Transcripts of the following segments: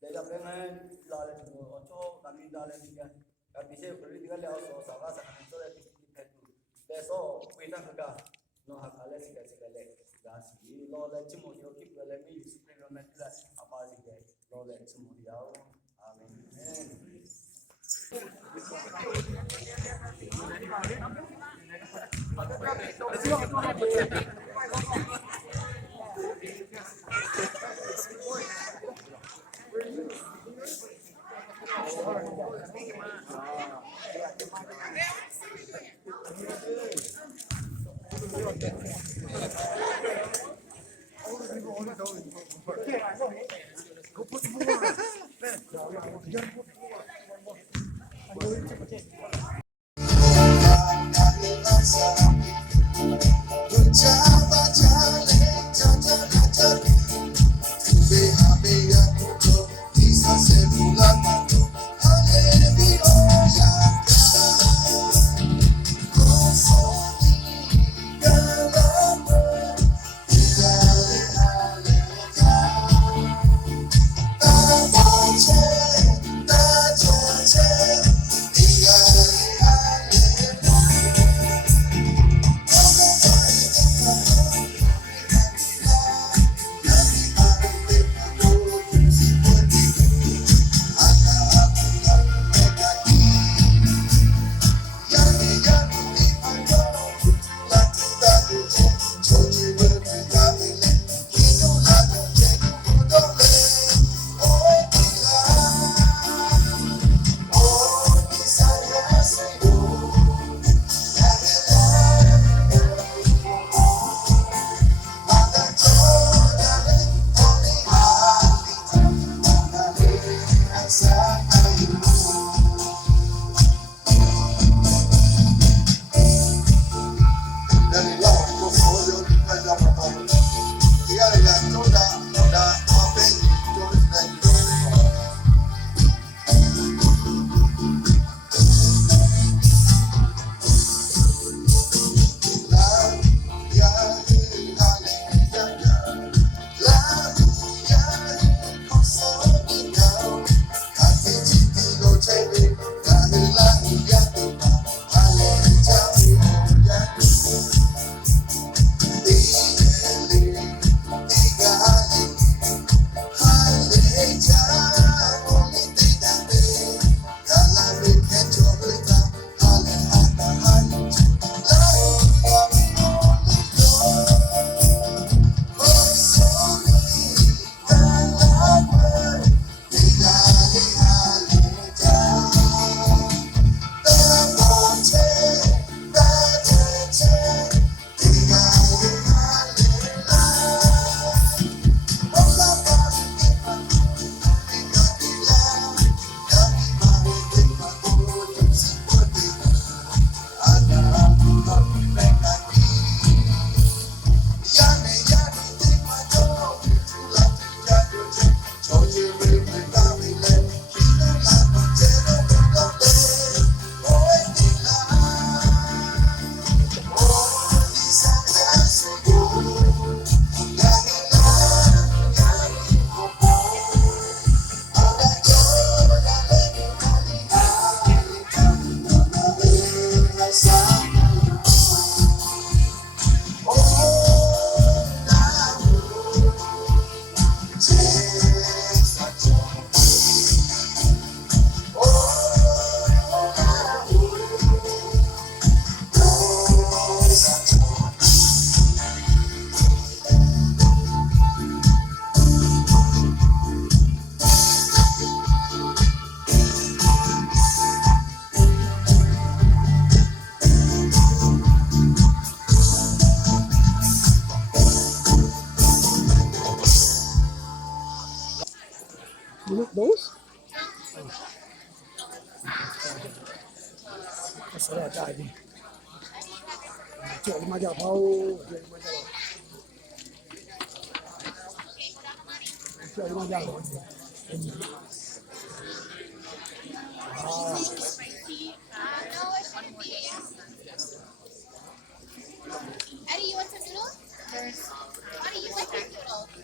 Lega pengen lale tu ocho kami lale tiga kami se beri tiga lewat so sawa sekarang so dari itu beso kita kerja no hakale sih le gasi lo le cuma yo kita le mi spring lo metla apa sih lo le cuma dia amin You look those? That's what I did. Cek lima jam bau, cek lima jam. Cek lima jam. Eddie, you want some noodles? Honey, you like some noodles?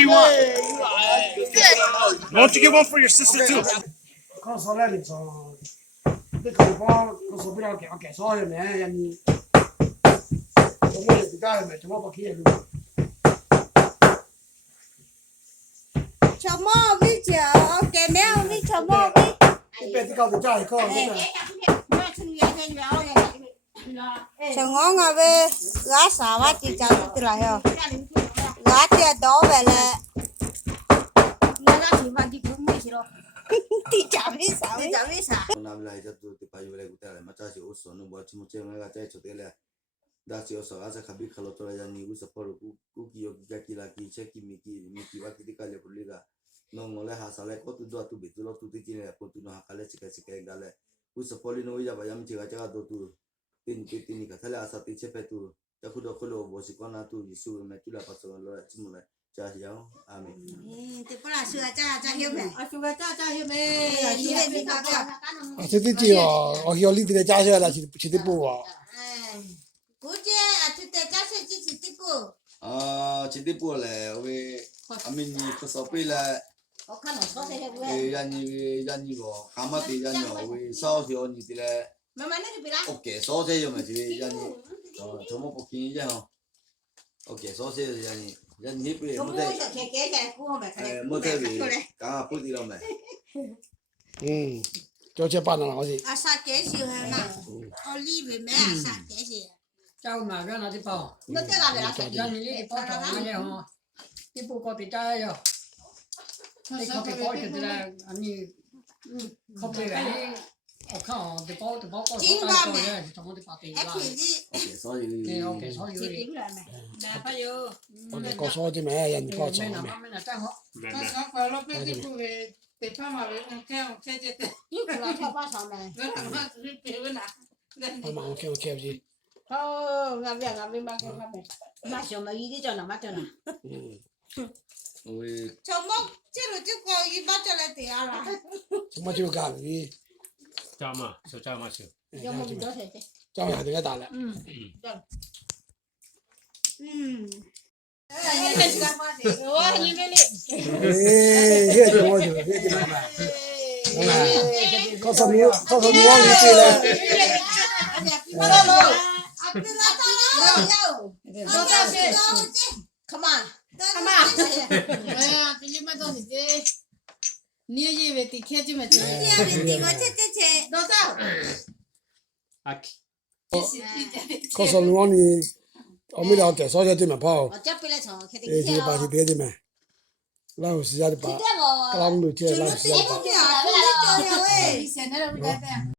do you want? Why don't you get one for your sister too? 告诉那里说，这个包告诉不了给少的面呀你，怎么也干没，怎么不开路？ chó mò với chó kẻ mèo với chó mò với 这边这个家一个，真的。 chó ngon à về gà xả quá chỉ chả được lại hả gà thì đó về là thì chả biết sao Nam lai cho tôi phải về cái này mà cha chỉ ở số nó bảo chỉ một chơi mấy cái chơi chỗ đấy là đã chỉ ở số cái khác biệt khác lắm tôi là những cái support của kêu cái kia là kia check mi và cái cái level liga nó ngồi lại hasa lại có tôi biết tôi lo tôi tin là có tôi nó hakale chỉ cái đó là cái support nó bây giờ bây giờ mình chỉ cái cái đó tôi tin cái thay là sao thì check phải tôi cho khu đó khu lo bớt chỉ còn là tôi chỉ suy mà tôi là bắt đầu lo chỉ một là cha chỉ giáo amen thì có là sửa cha hiểu mẹ啊，这这只哦，哦，要你这个家下来是得补啊。 估计啊就在家是只地步 chỉ tiếp bùa là về mình có sáu mươi là dân có khám mắt thì dân nhỏ về sau thì ông thì là ok số xe rồi mà chỉ dân cho một bọc kính chứ không ok số xe thì dân hiếp về mua thêm về cả bút đi đâu này 嗯，叫这办了好些。 à sao kế siêu hay nào ở đi về mẹ à sao kế siêu cháu mà cái nào đi bao nó tên là về là gia đình đi bao tròn này hả đi bao có bị trái rồi đi có bị bao thì là anh như không bị vậy không bị bao có trái rồi đấy trong cái party ép thì gì ok số thì ok số chỉ gì tính rồi mẹ đã phải vô có số chứ mẹ, anh có số mấy mẹ. nào mấy nào trang họ là theo ba sáu mẹ Mà ok gì. làm việc ba cái mẹ ba sáu mẹ đi cho nó mắt cho nó cho mốc chứ rồi chứ có gì bắt cho lại tiền à Chúng mà chưa cả gì. Chào mà, chào mà chào. cho mốc đó thế chứ Cho mẹ thì cái đàn lại. Ê, cái gì mà có sao nhiều như thế là. Come on. Nhiều gì về thì kia chứ mà chứ. Có sao nhiều như ông mới đào kẻ số cho tôi mà bao. Ê, chỉ bà chỉ biết gì mà. Lahu xí ra đi bà. Cái lắm được chơi, Lahu xí ra đi bà. Đi xe này là